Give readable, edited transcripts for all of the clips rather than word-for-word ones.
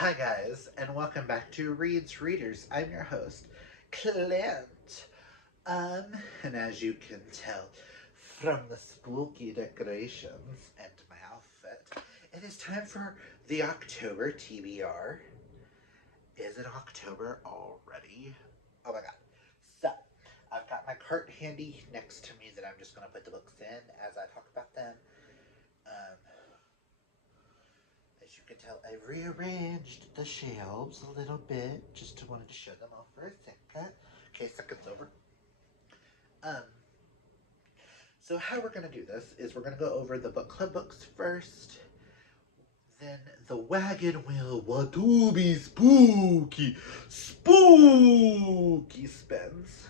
Hi guys, and welcome back to Reads Readers. I'm your host, Clint. And as you can tell from the spooky decorations and my outfit, it is time for the October TBR. Is it October already? Oh my god. So, I've got my cart handy next to me that I'm just going to put the books in as I talk about them. As you can tell, I rearranged the shelves a little bit, just wanted to show them off for a second. Okay, second's over. So how we're going to do this is we're going to go over the book club books first, then the Wagon Wheel Watu-Be-Spooky Spooky Spins.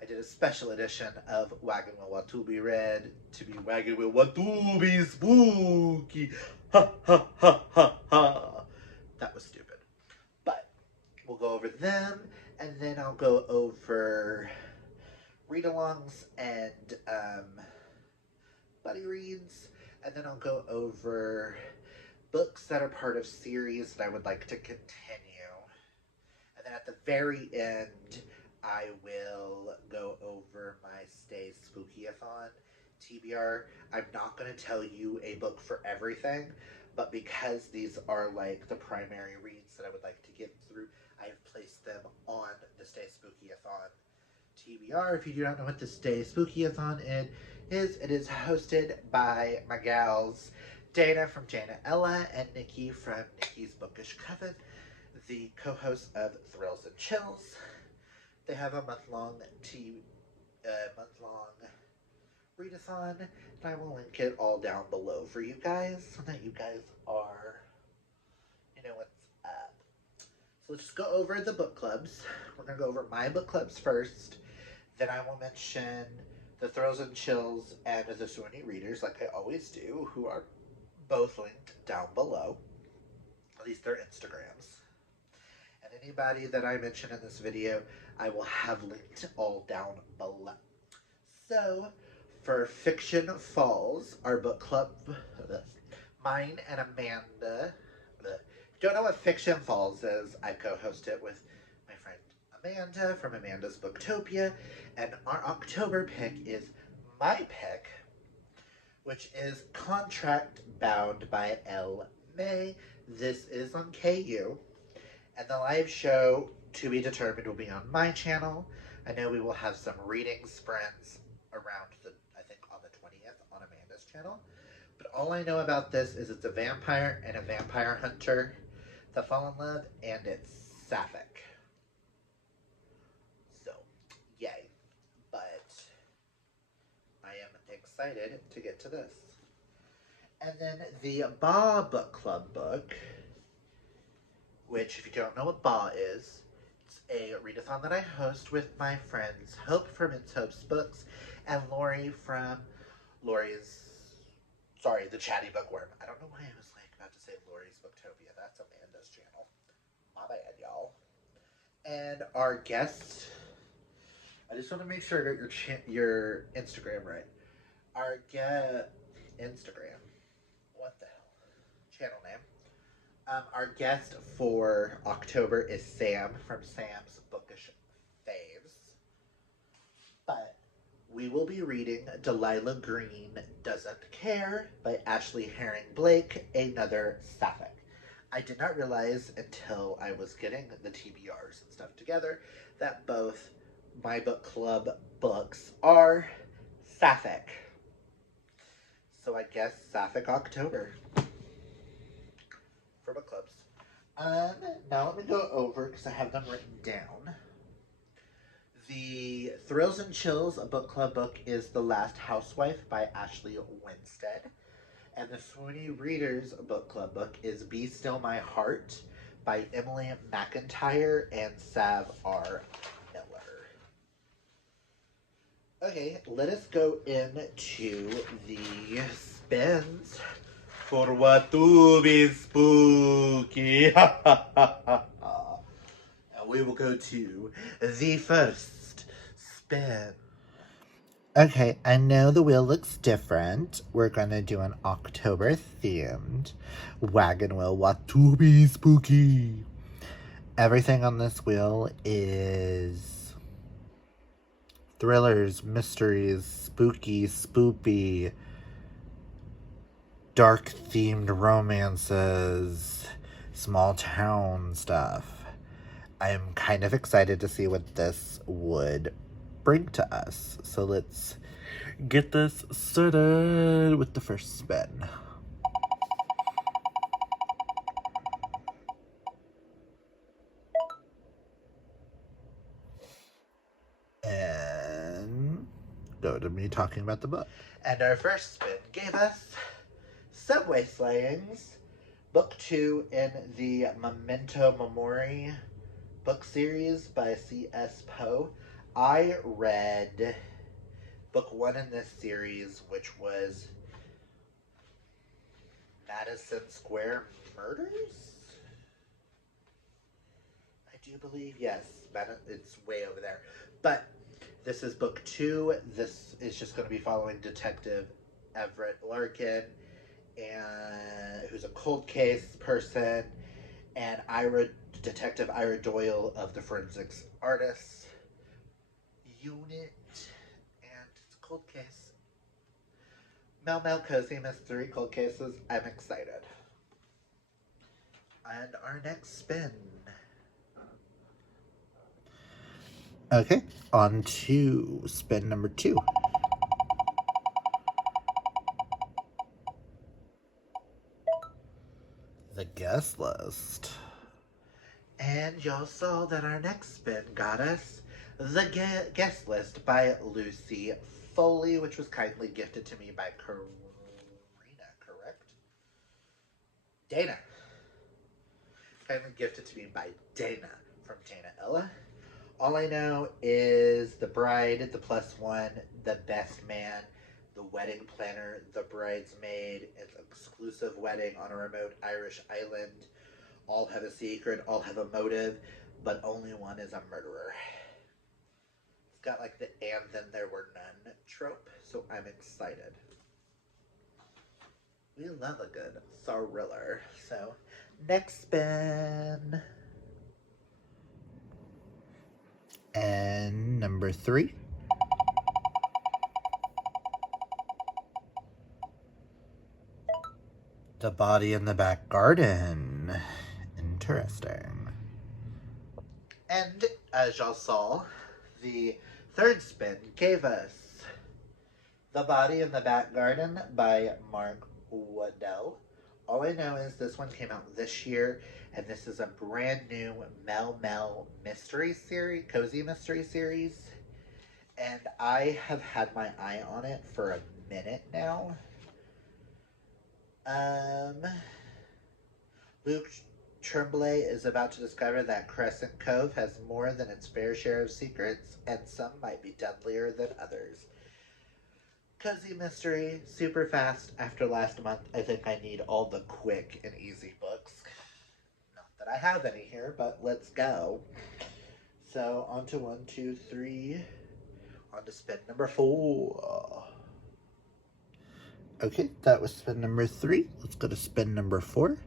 I did a special edition of Wagon Wheel Watu-Be Read to be Wagon Wheel Watu-Be-Spooky. Ha ha ha ha ha. That was stupid. But we'll go over them, and then I'll go over read-alongs and buddy reads, and then I'll go over books that are part of series that I would like to continue. And then at the very end, I will go over my Stay Spookyathon TBR. I'm not going to tell you a book for everything, but because these are like the primary reads that I would like to get through, I have placed them on the Stay Spookyathon TBR. If you do not know what the Stay Spookyathon is, it is hosted by my gals Dana from Jana Ella and Nikki from Nikki's Bookish Coven, the co-hosts of Thrills and Chills. They have a month-long readathon, and I will link it all down below for you guys so that you guys are, what's up. So let's just go over the book clubs. We're going to go over my book clubs first. Then I will mention the Thrills and Chills and the Sweeney Readers, like I always do, who are both linked down below. At least their Instagrams. And anybody that I mention in this video, I will have linked all down below. So, for Fiction Falls, our book club, mine and Amanda. If you don't know what Fiction Falls is, I co-host it with my friend Amanda from Amanda's Booktopia, and our October pick is my pick, which is Contract Bound by L. May. This is on KU, and the live show, to be determined, will be on my channel. I know we will have some reading sprints around I think on the 20th on Amanda's channel. But all I know about this is it's a vampire and a vampire hunter that fall in love, and it's sapphic. So, yay. But I am excited to get to this. And then the Ba Book Club book, which, if you don't know what Ba is, it's a readathon that I host with my friends Hope from It's Hope's Books and Lori from the Chatty Bookworm. I don't know why I was about to say Lori's Booktopia. That's Amanda's channel. My bad, y'all. And our guest, I just want to make sure I got your Instagram right. Our Instagram. What the hell? Channel name. Our guest for October is Sam from Sam's Bookish Faves. But we will be reading Delilah Green Doesn't Care by Ashley Herring Blake, another sapphic. I did not realize until I was getting the TBRs and stuff together that both my book club books are sapphic. So I guess Sapphic October for book clubs. Now let me go over, because I have them written down. The Thrills and Chills book club book is The Last Housewife by Ashley Winstead. And the Sweeney Readers book club book is Be Still My Heart by Emily McIntyre and Sav R. Miller. Okay, let us go into the spins for Watu-Be-Spooky. And we will go to the first spin. Okay, I know the wheel looks different. We're gonna do an October themed Wagon Wheel Watu-Be-Spooky. Everything on this wheel is thrillers, mysteries, spooky, spoopy, dark themed romances, small town stuff. I'm kind of excited to see what this would bring to us. So let's get this started with the first spin. And go to me talking about the book. And our first spin gave us Subway Slayings, Book 2 in the Memento Mori book series by C.S. Poe. I read Book 1 in this series, which was Madison Square Murders? I do believe, yes. It's way over there. But this is Book 2. This is just going to be following Detective Everett Larkin, and who's a cold case person, and Detective Ira Doyle of the Forensics Artists Unit, and it's a cold case. Mel Cozy Mystery Cold Cases. I'm excited. And our next spin. Okay, on to spin number 2. The guest list. And y'all saw that our next spin got us the guest list by Lucy Foley, which was kindly gifted to me by Karina, correct? Dana. Kindly gifted to me by Dana from Dana Ella. All I know is The Bride, The Plus One, The Best Man, The Wedding Planner, The Bridesmaid, It's an exclusive wedding on a remote Irish island. All have a secret, all have a motive, but only one is a murderer. It's got like the "and then there were none" trope, so I'm excited. We love a good thriller. So, next spin. And number 3. The Body in the Back Garden. Interesting. And as y'all saw, the third spin gave us The Body in the Back Garden by Mark Waddell. All I know is this one came out this year, and this is a brand new Mel mystery series, cozy mystery series. And I have had my eye on it for a minute now. Luke Tremblay is about to discover that Crescent Cove has more than its fair share of secrets, and some might be deadlier than others. Cozy mystery, super fast. After last month, I think I need all the quick and easy books. Not that I have any here, but let's go. So, on to 1, 2, 3. On to spin number 4. Okay, that was spin number 3. Let's go to spin number 4.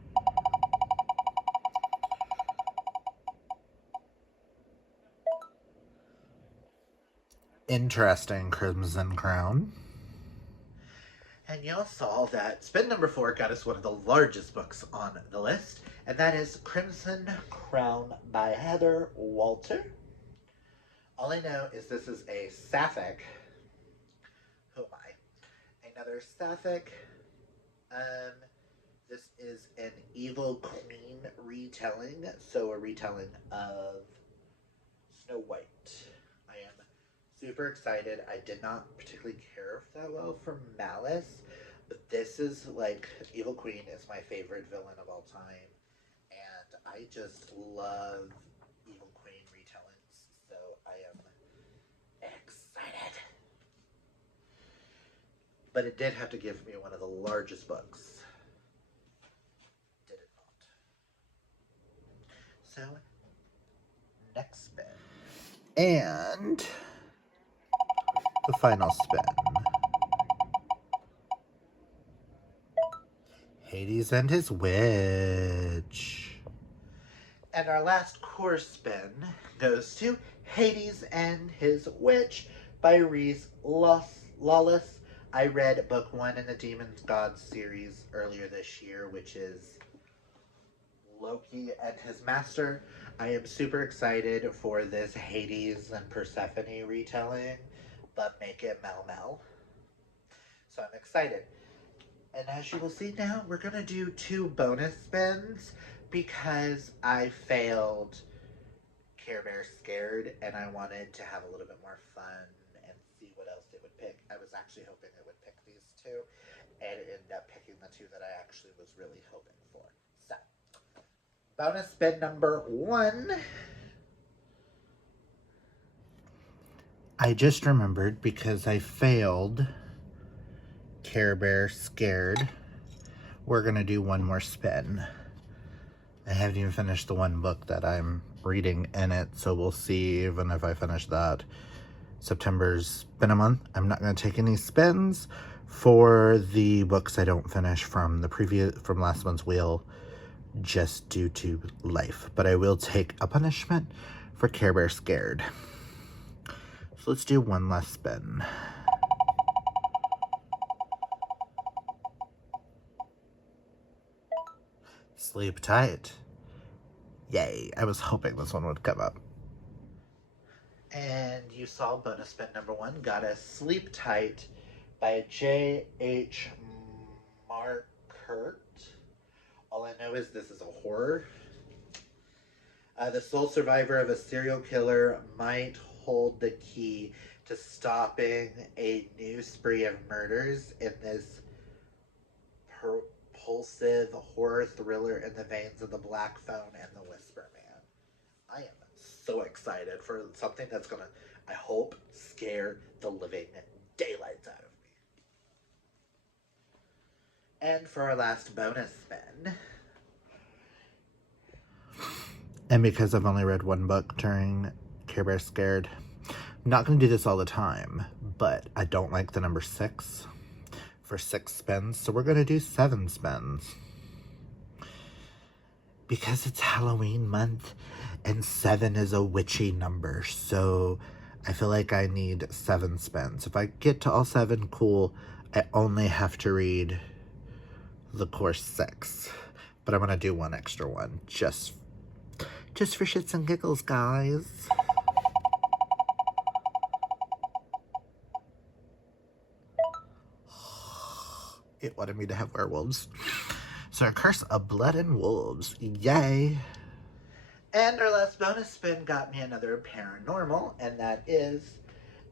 Interesting Crimson Crown. And y'all saw that spin number 4 got us one of the largest books on the list, and that is Crimson Crown by Heather Walter. All I know is this is a sapphic. Who am I? Another sapphic. This is an Evil Queen retelling, so a retelling of Snow White. I am super excited. I did not particularly care that well for Malice, but this is like Evil Queen is my favorite villain of all time, and I just love Evil Queen retellings, so I am excited. But it did have to give me one of the largest books. Did it not? So, next spin. And The final spin. Hades and his witch. And our last core spin goes to Hades and his witch by Reese Lawless. I read book 1 in the Demons Gods series earlier this year, which is Loki and his master. I am super excited for this Hades and Persephone retelling, but make it Mel Mel. So I'm excited. And as you will see now, we're going to do 2 bonus spins because I failed Care Bear Scared and I wanted to have a little bit more fun and see what else it would pick. I was actually hoping it would pick these 2 and it ended up picking the 2 that I actually was really hoping for. So, bonus spin number 1. I just remembered because I failed Care Bear Scared. We're gonna do 1 more spin. I haven't even finished the 1 book that I'm reading in it, so we'll see even if I finish that. September's been a month. I'm not gonna take any spins for the books I don't finish from last month's wheel, just due to life. But I will take a punishment for Care Bear Scared. So let's do 1 last spin. Sleep tight. Yay, I was hoping this one would come up. And you saw bonus spin number 1, got a Sleep Tight by J.H. Markert. All I know is this is a horror. The sole survivor of a serial killer might hold the key to stopping a new spree of murders in this propulsive horror thriller in the veins of The Black Phone and The Whisper Man. I am so excited for something that's gonna, I hope, scare the living daylights out of me. And for our last bonus spin, and because I've only read 1 book during Care Bear Scared, I'm not going to do this all the time, but I don't like the number 6 for 6 spins, so we're going to do 7 spins. Because it's Halloween month, and 7 is a witchy number, so I feel like I need 7 spins. If I get to all 7, cool. I only have to read the course 6, but I'm going to do 1 extra one, just for shits and giggles, guys. It wanted me to have werewolves. So A Curse of Blood and Wolves. Yay. And our last bonus spin got me another paranormal, and that is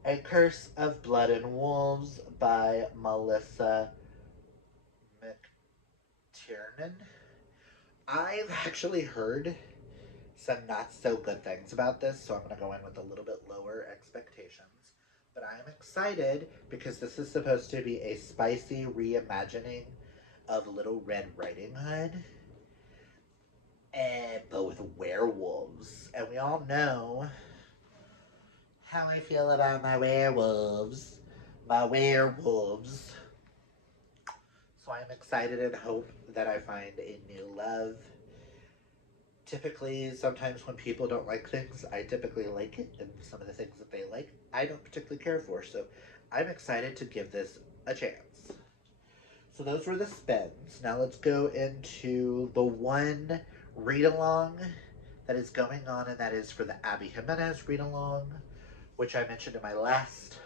A Curse of Blood and Wolves by Melissa McTiernan. I've actually heard some not so good things about this, so I'm going to go in with a little bit lower expectations. But I'm excited because this is supposed to be a spicy reimagining of Little Red Riding Hood, but with werewolves. And we all know how I feel about my werewolves. So I'm excited and hope that I find a new love. Typically, sometimes when people don't like things, I typically like it, and some of the things that they like, I don't particularly care for, so I'm excited to give this a chance. So those were the spins. Now let's go into the 1 read-along that is going on, and that is for the Abby Jimenez read-along, which I mentioned in my last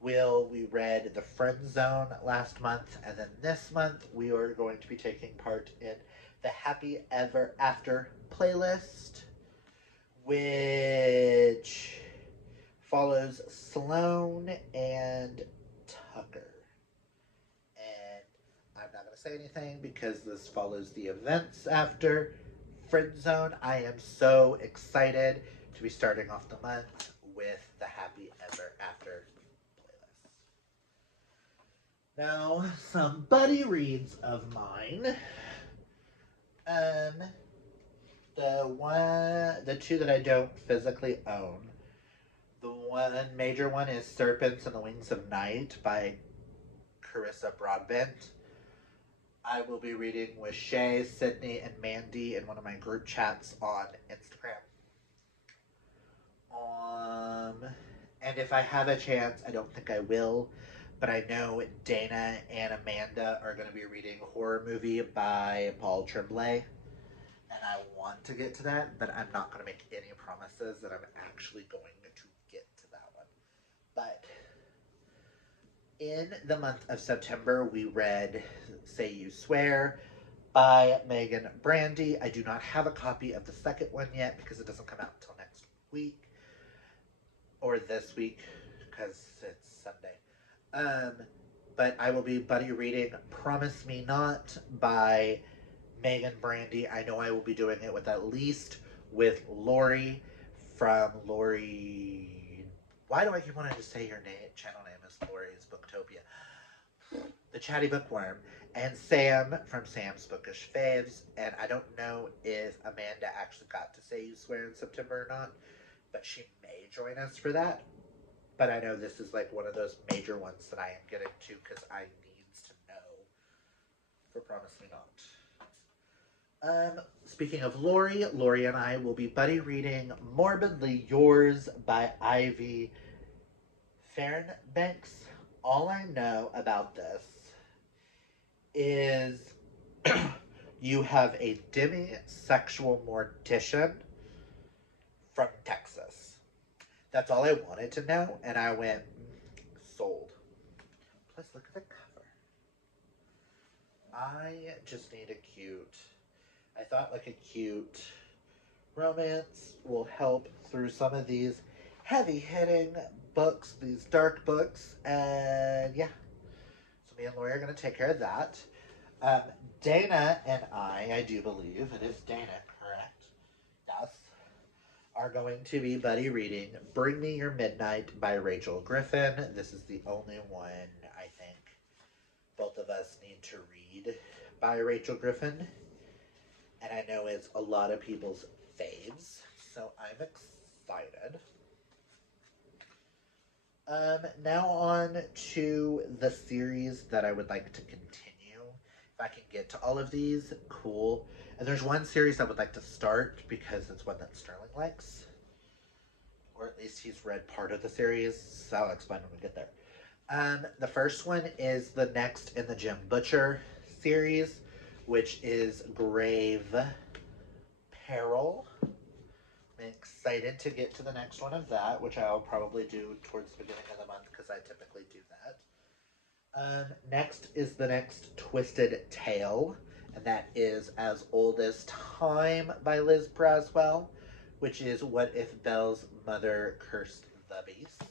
wheel. We read The Friend Zone last month, and then this month we are going to be taking part in the Happy Ever After playlist, which follows Sloane and Tucker. And I'm not going to say anything because this follows the events after Friend Zone. I am so excited to be starting off the month with the Happy Ever After playlist. Now, some buddy reads of mine. The 2 that I don't physically own. The One major one is Serpents and the Wings of Night by Carissa Broadbent. I will be reading with Shay, Sydney, and Mandy in one of my group chats on Instagram. And if I have a chance, I don't think I will, but I know Dana and Amanda are going to be reading a horror movie by Paul Tremblay, and I want to get to that, but I'm not going to make any promises that I'm actually going to get to that one. But in the month of September, we read Say You Swear by Megan Brandy. I do not have a copy of the second one yet because it doesn't come out until next week. Or this week, because it's Sunday. But I will be buddy reading Promise Me Not by Megan Brandy. I know I will be doing it with Lori from Lori. Why do I keep wanting to say your channel name is Lori's Booktopia? The Chatty Bookworm. And Sam from Sam's Bookish Faves. And I don't know if Amanda actually got to Say You Swear in September or not, but she may join us for that. But I know this is like one of those major ones that I am getting to because I needs to know for Promise Me Not. Speaking of Lori and I will be buddy reading Morbidly Yours by Ivy Fairbanks. All I know about this is you have a demisexual mortician from Texas. That's all I wanted to know, and I went, sold. Plus, look at the cover. I just need I thought like a cute romance will help through some of these heavy-hitting books, these dark books, and yeah. So me and Lori are going to take care of that. Dana and I do believe, it is Dana, correct? Yes. Are going to be buddy reading Bring Me Your Midnight by Rachel Griffin. This is the only one I think both of us need to read by Rachel Griffin. And I know it's a lot of people's faves, so I'm excited. Now on to the series that I would like to continue. If I can get to all of these, cool. And there's one series I would like to start because it's one that Sterling likes. Or at least he's read part of the series, so I'll explain when we get there. The first one is the next in the Jim Butcher series, which is Grave Peril. I'm excited to get to the next one of that, which I'll probably do towards the beginning of the month because I typically do that. Next is the next Twisted Tale, and that is As Old as Time by Liz Braswell, which is What If Belle's Mother Cursed the Beast.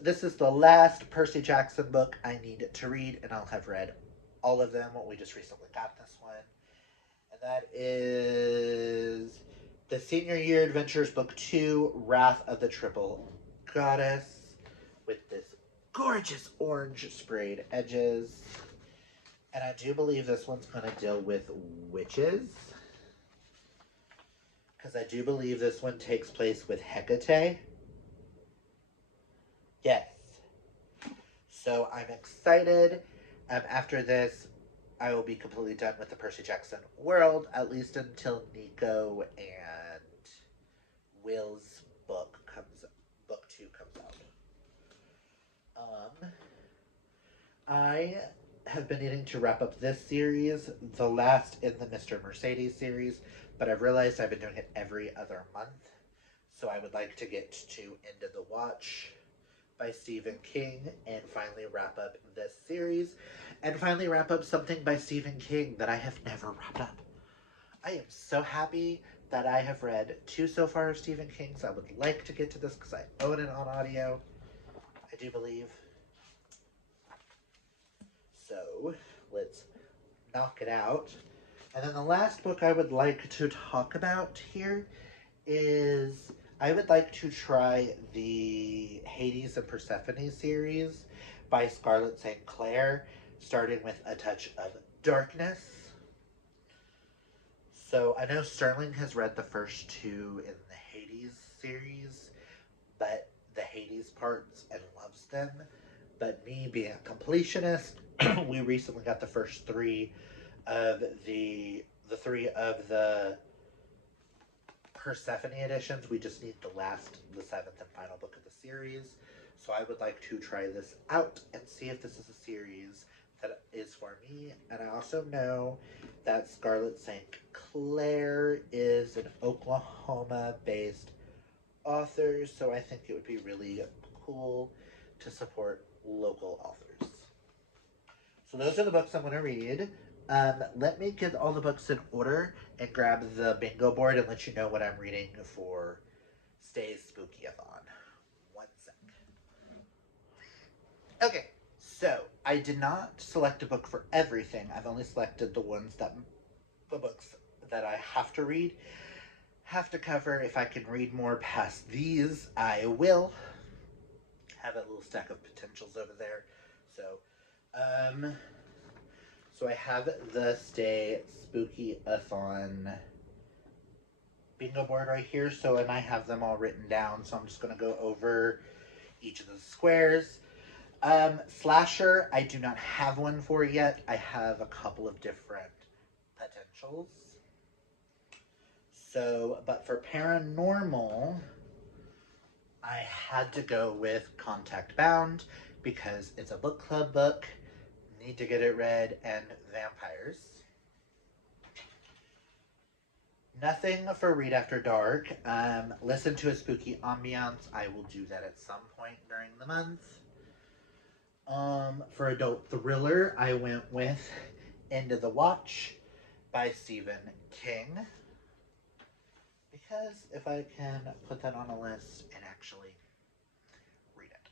This is the last Percy Jackson book I need to read, and I'll have read all of them. We just recently got this one. And that is The Senior Year Adventures Book 2, Wrath of the Triple Goddess, with this gorgeous orange sprayed edges. And I do believe this one's going to deal with witches, because I do believe this one takes place with Hecate. Yes. So I'm excited. After this, I will be completely done with the Percy Jackson world, at least until Nico and Will's book 2 comes out. I have been needing to wrap up this series, the last in the Mr. Mercedes series, but I've realized I've been doing it every other month. So I would like to get to End of the Watch by Stephen King and finally wrap up this series and finally wrap up something by Stephen King that I have never wrapped up. I am so happy that I have read 2 so far of Stephen King's. I would like to get to this because I own it on audio, I do believe. So let's knock it out. And then the last book I would like to talk about here is I would like to try the Hades and Persephone series by Scarlett St. Clair, starting with A Touch of Darkness. So I know Sterling has read the first two in the Hades series, but the Hades parts and loves them. But me being a completionist, we recently got the first three of the three of the Persephone editions. We just need the seventh and final book of the series. So I would like to try this out and see if this is a series that is for me. And I also know that Scarlet St. Clair is an Oklahoma-based author, so I think it would be really cool to support local authors. So those are the books I'm going to read. Let me get all the books in order and grab the bingo board and let you know what I'm reading for Stay Spookyathon. One sec. Okay, so I did not select a book for everything. I've only selected the books that I have to read, have to cover. If I can read more past these, I will. Have a little stack of potentials over there. So I have the Stay Spookyathon bingo board right here. And I have them all written down. So I'm just going to go over each of the squares. Slasher, I do not have one for yet. I have a couple of different potentials. But for paranormal, I had to go with Contact Bound because it's a book club book. Need to get it read, and vampires. Nothing for Read After Dark. Listen to a spooky ambiance. I will do that at some point during the month. For adult thriller, I went with End of the Watch by Stephen King. Because if I can put that on a list and actually read it.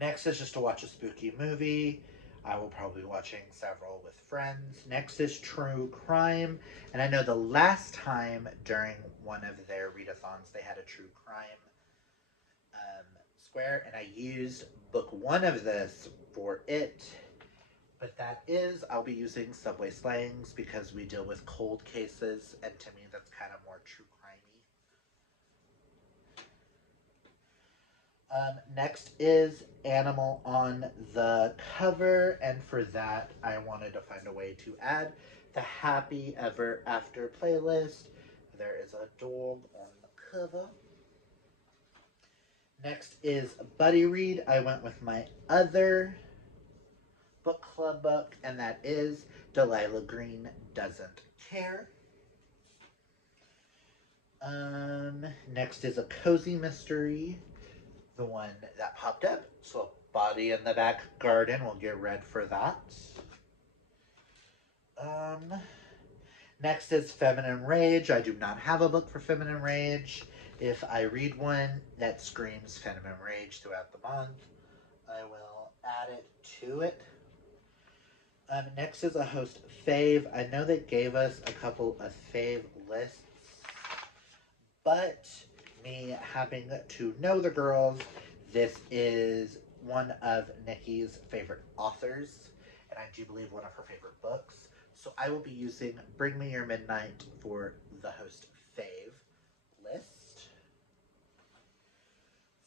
Next is just to watch a spooky movie. I will probably be watching several with friends. Next is true crime. And I know the last time during one of their readathons, they had a true crime square. And I used book one of this for it. But that is, I'll be using Subway Slangs because we deal with cold cases. And to me, that's kind of more true crimey. Next is Animal on the Cover, and for that I wanted to find a way to add the Happy Ever After playlist. There is a dog on the cover. Next is Buddy Read. I went with my other book club book, and that is Delilah Green Doesn't Care. Next is a cozy mystery. The one that popped up. So Body in the Back Garden. We'll get read for that. Next is Feminine Rage. I do not have a book for Feminine Rage. If I read one that screams Feminine Rage throughout the month, I will add it to it. Next is a host fave. I know they gave us a couple of fave lists, but me having to know the girls, this is one of Nikki's favorite authors, and I do believe one of her favorite books. So I will be using Bring Me Your Midnight for the host fave list.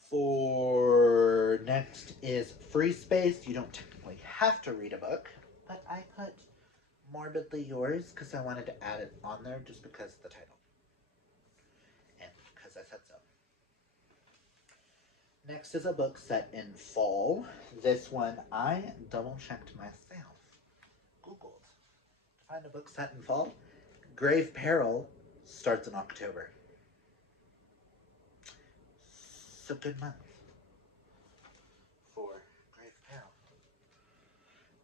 For next is Free Space. You don't technically have to read a book, but I put Morbidly Yours because I wanted to add it on there just because of the title. And because I said so. Next is a book set in fall. This one I double-checked myself. Googled. To find a book set in fall. Grave Peril starts in October. It's a good month for Grave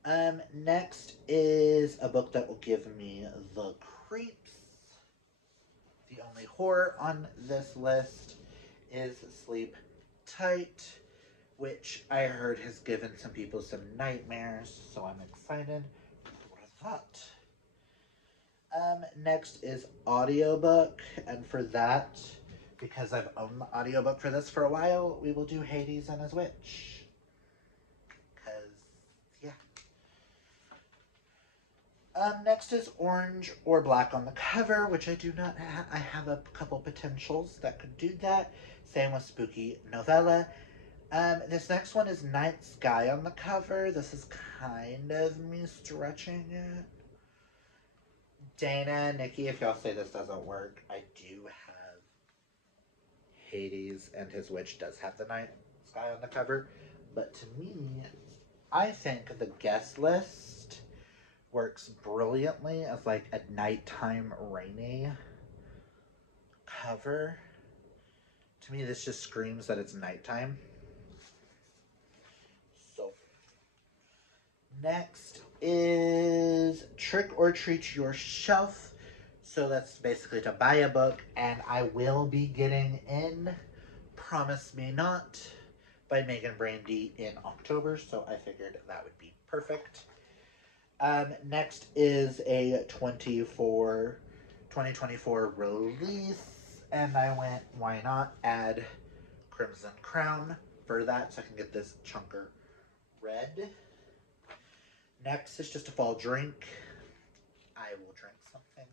Peril. Next is a book that will give me the creeps. The only horror on this list is Sleep Tight, which I heard has given some people some nightmares, so I'm excited for that. Next is audiobook, and for that, because I've owned the audiobook for this for a while, we will do Hades and his Witch. Because, yeah. Next is orange or black on the cover, which I do not have. I have a couple potentials that could do that. Same with spooky novella. This next one is Night Sky on the cover. This is kind of me stretching it. Dana, Nikki, if y'all say this doesn't work, I do have Hades and his witch does have the Night Sky on the cover. But to me, I think the guest list works brilliantly as like a nighttime rainy cover. To me, this just screams that it's nighttime. So, next is Trick or Treat Your Shelf. So that's basically to buy a book, and I will be getting in Promise Me Not by Megan Brandy in October, so I figured that would be perfect. Next is a 2024 release, and I went, why not add Crimson Crown for that, so I can get this chunker red. Next is just a fall drink. I will drink something.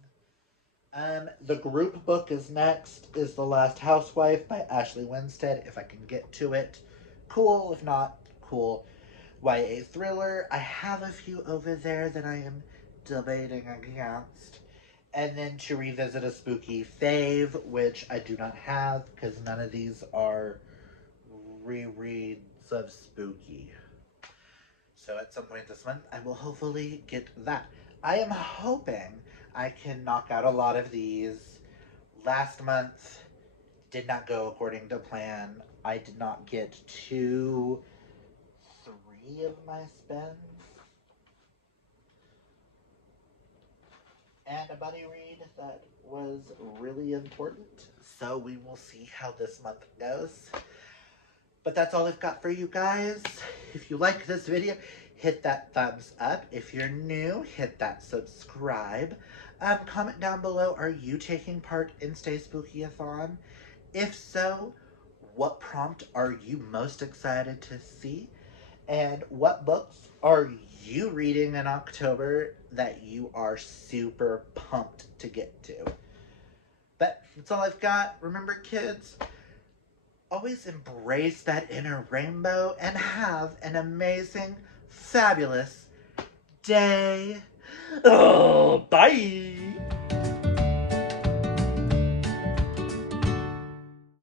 The group book is next, is The Last Housewife by Ashley Winstead, if I can get to it. Cool, if not, cool. YA thriller. I have a few over there that I am debating against. And then to revisit a spooky fave, which I do not have, because none of these are rereads of spooky. So at some point this month, I will hopefully get that. I am hoping I can knock out a lot of these. Last month did not go according to plan. I did not get 3 of my spends. And a buddy read that was really important. So we will see how this month goes. But that's all I've got for you guys. If you like this video, hit that thumbs up. If you're new, hit that subscribe. Comment down below, are you taking part in Stay Spookyathon? If so, what prompt are you most excited to see? And what books are you reading in October that you are super pumped to get to? But that's all I've got. Remember, kids, always embrace that inner rainbow and have an amazing, fabulous day. Oh, bye.